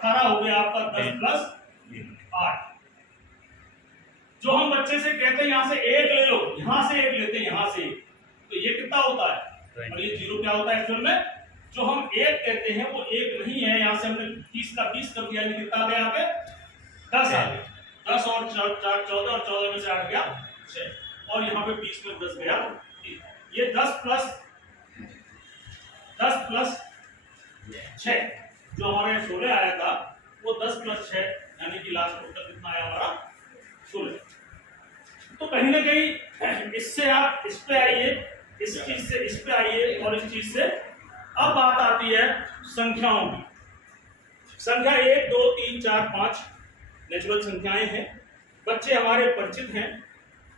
18 हो गया आपका 10 प्लस 8। जो हम बच्चे से कहते हैं यहाँ से 1 ले लो, यहाँ से 1 लेते हैं, यहाँ से 1, तो ये कितना होता है और ये 0 क्या होता है एक्चुअल में? जो हम 1 कहते हैं वो 1 नहीं है, यहाँ से हमने 30 का 20 कर दिया, कितना आ गया यहाँ पे 10 आ गया। 10 और 4 14 और 14 में से 8 गया 6 और यहाँ पे 20 में 10 गया 3। ये 10 प्लस 6 जो हमारे 16 आया था वो 10 प्लस 6 यानी कि लास्ट उत्तर कितना आया हमारा 16। तो कहीं ना कहीं इससे आप इस पे आइए, इस चीज से इस पे आइए और इस चीज से अब बात आती है संख्याओं की। संख्या 1 2 3 4 5 नेचुरल संख्याएं हैं, बच्चे हमारे परिचित हैं,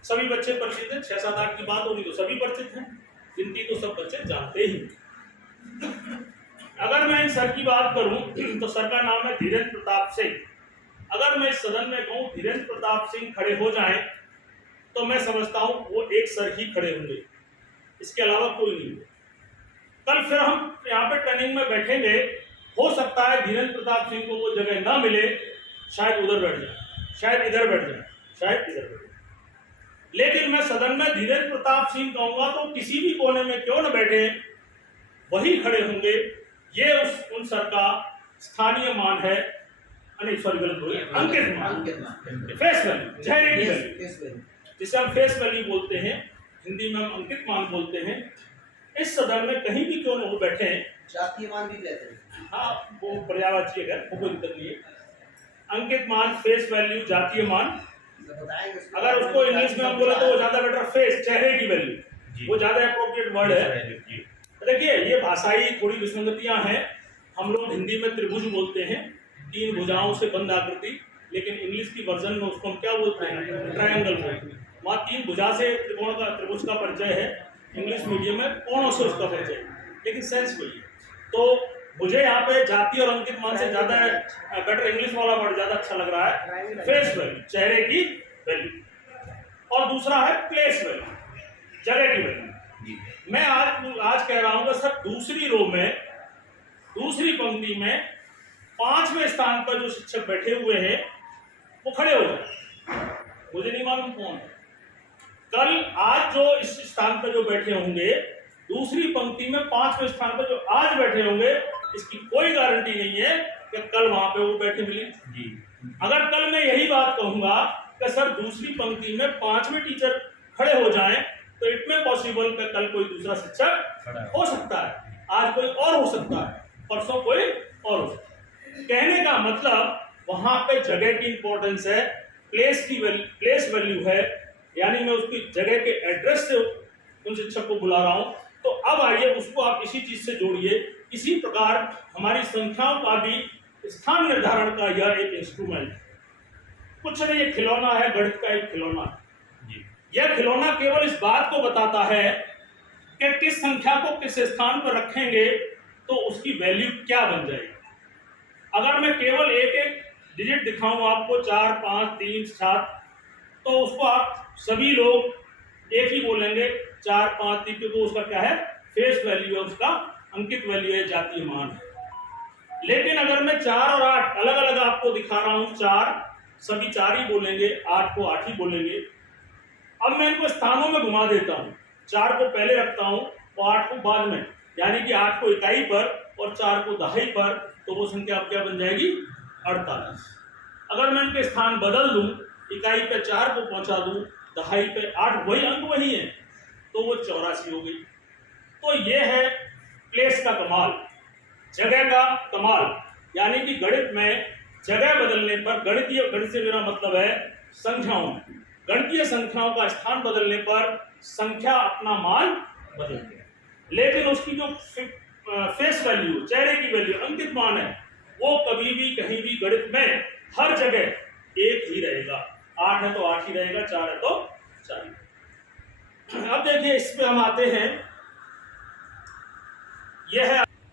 सभी बच्चे परिचित हैं। 6 7 8 की बात होगी तो सभी परिचित हैं, गिनती तो सब बच्चे जानते ही। अगर मैं इन सर की बात करूं तो सर का नाम है धीरेन्द्र प्रताप सिंह। अगर मैं इस सदन में कहूं धीरेन्द्र प्रताप सिंह खड़े हो जाएं तो मैं समझता हूं वो एक सर ही खड़े होंगे, इसके अलावा कोई नहीं। कल फिर हम यहाँ पे ट्रेनिंग में बैठेंगे, हो सकता है धीरेन्द्र प्रताप सिंह को वो जगह ना मिले, शायद उधर बैठ जाए, शायद इधर बैठ जाए, शायद इधर बैठ जाए। लेकिन मैं सदन में धीरेन्द्र प्रताप सिंह कहूंगा तो किसी भी कोने में क्यों न बैठे वही खड़े होंगे। ये उन सर का स्थानीय मान है, सॉरी गलत बोले, अंकित मान, फेस वैल्यू, चेहरे की वैल्यू, जिसे हम फेस वैल्यू बोलते हैं, हिंदी में हम अंकित मान बोलते हैं। इस सदन में कहीं भी क्यों न वो बैठे हैं, जातीय मान भी कहते हैं, हाँ वो पर्यायवाची है, वो कोई दिक्कत नहीं है। अंकित मान, फेस वैल्यू, जातीय मान, अगर उसको इंग्लिश में हम बोले तो वो ज्यादा बेटर, फेस चेहरे की वैल्यू, वो ज्यादा अप्रोप्रिएट वर्ड है। देखिए ये भाषाई थोड़ी विसंगतियां हैं, हम लोग हिंदी में त्रिभुज बोलते हैं, 3 भुजाओं से बंद आकृति, लेकिन इंग्लिश की वर्जन में उसको हम क्या बोलते हैं, ट्रायंगल बोलते हैं। वहाँ 3 भुजा से त्रिभुज का परिचय है, इंग्लिश मीडियम में कोणों से उसका परिचय है, लेकिन सेंस वही है। तो मुझे यहाँ पे जाति और अंकित मान से ज्यादा बेटर इंग्लिश वाला वर्ड ज्यादा अच्छा लग रहा है, फेस वैल्यू, चेहरे की वैल्यू, और दूसरा है प्लेस वैल्यू, जगह की वैल्यू। मैं आज कह रहा हूं कि सर दूसरी रो में, दूसरी पंक्ति में 5वें स्थान पर जो शिक्षक बैठे हुए हैं वो खड़े हो जाए, मुझे नहीं मालूम कौन है। कल आज जो इस स्थान पर जो बैठे होंगे दूसरी पंक्ति में 5वें स्थान पर जो आज बैठे होंगे, इसकी कोई गारंटी नहीं है कि कल वहां पे वो बैठे मिले जी। अगर कल मैं यही बात कहूंगा कि सर दूसरी पंक्ति में 5वें टीचर खड़े हो जाएं तो इट में पॉसिबल कि कल कोई दूसरा शिक्षक हो सकता है, आज कोई और हो सकता है, परसों कोई और हो सकता है। कहने का मतलब वहां पे जगह की इंपॉर्टेंस है, प्लेस वैल्यू है, यानी मैं उसकी जगह के एड्रेस से उन शिक्षक को बुला रहा हूं। तो अब आइए उसको आप इसी चीज से जोड़िए। इसी प्रकार हमारी संख्याओं का भी स्थान निर्धारण का यह एक इंस्ट्रूमेंट, कुछ नहीं, ये खिलौना है, गणित का एक खिलौना है। यह खिलौना केवल इस बात को बताता है कि किस संख्या को किस स्थान पर रखेंगे तो उसकी वैल्यू क्या बन जाएगी। अगर मैं केवल एक एक डिजिट दिखाऊं आपको, 4 5 3 7, तो उसको आप सभी लोग एक ही बोलेंगे 4 5 3, क्योंकि उसका क्या है, फेस वैल्यू है, उसका अंकित वैल्यू है, जातीय मान है। लेकिन अगर मैं 4 और 8 अलग अलग आपको दिखा रहा हूं, 4 सभी 4 ही बोलेंगे, 8 को 8 ही बोलेंगे। अब मैं इनको स्थानों में घुमा देता हूं, 4 को पहले रखता हूं और 8 को बाद में, यानी कि 8 को इकाई पर और 4 को दहाई पर, तो वो संख्या अब क्या बन जाएगी, 48। अगर मैं इनके स्थान बदल दूं, इकाई पे 4 को पहुंचा दूं, दहाई पे 8, वही अंक वही है, तो वो 84 हो गई। तो ये है प्लेस का कमाल, जगह का कमाल, यानी कि गणित में जगह बदलने पर, गणित से मेरा मतलब है संख्याओं में, गणितीय संख्याओं का स्थान बदलने पर संख्या अपना मान बदलती है, लेकिन उसकी जो फेस वैल्यू, चेहरे की वैल्यू, अंकित मान है, वो कभी भी कहीं भी गणित में हर जगह एक ही रहेगा। 8 है तो 8 ही रहेगा, 4 है तो 4 ही। अब देखिए इस पे हम आते हैं,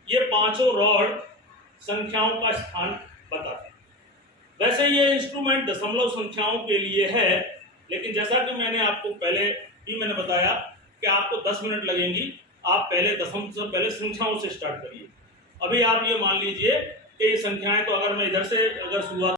ये पांचों रॉड संख्याओं का स्थान बताते हैं। वैसे ये इंस्ट्रूमेंट दशमलव संख्याओं के लिए है, लेकिन जैसा कि मैंने आपको पहले ही मैंने बताया कि आपको 10 मिनट लगेंगी, आप पहले दशमलव से पहले संख्याओं से स्टार्ट करिए। अभी आप ये मान लीजिए के संख्याएं, तो अगर मैं इधर से अगर शुरुआत